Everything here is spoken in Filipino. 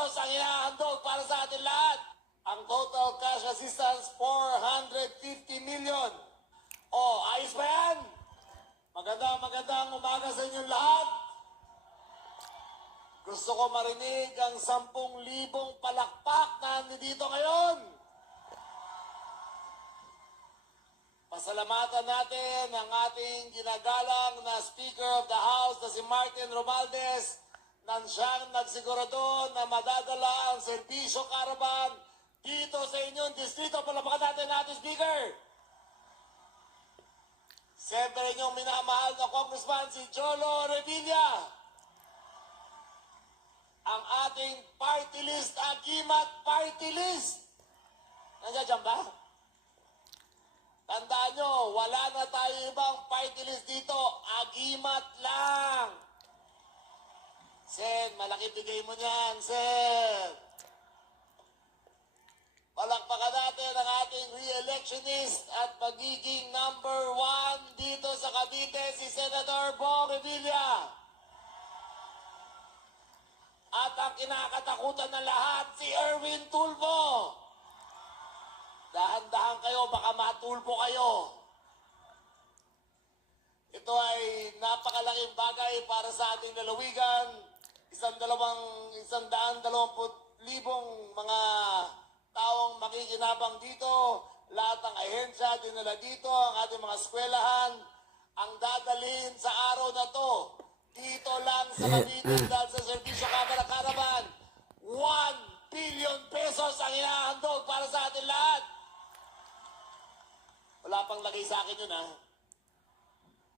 pesos ang inahandog para sa atin lahat. Ang total cash assistance, 450 million. O, ayos ba yan? Magandang umaga sa inyong lahat. Gusto ko marinig ang 10,000 palakpak na nandito ngayon. Pasalamatan natin ang ating ginagalang na Speaker of the House na si Martin Romualdez nang siyang nagsigurado na madadala ang serbisyo caravan dito sa inyong distrito. Palapakan natin natin, Speaker. Siyempre inyong minamahal na Congressman si Jolo Revilla. Ang ating party list, Agimat Party List. Nandiyan dyan ba? Tandaan nyo, wala na tayo ibang party list dito. Agimat lang. Sen, malaki bigay mo niyan, Sen. Palakpakan natin ang ating re-electionist at magiging number 1 dito sa Cavite, si Senator Bong Revilla. At ang kinakatakutan ng lahat, si Erwin Tulfo. Dahan-dahan kayo, baka matulpo kayo. Ito ay napakalaking bagay para sa ating lalawigan. 120,000 mga taong makikinabang dito. Lahat ng ahensya, dinala dito, ang ating mga eskwelahan. Ang dadalhin sa araw na to, dito lang sa Cavite dahil sa Servisyo Kamara Caravan, 1 billion pesos ang inahandog para sa atin lahat. Wala pang lagay sa akin yun, ha?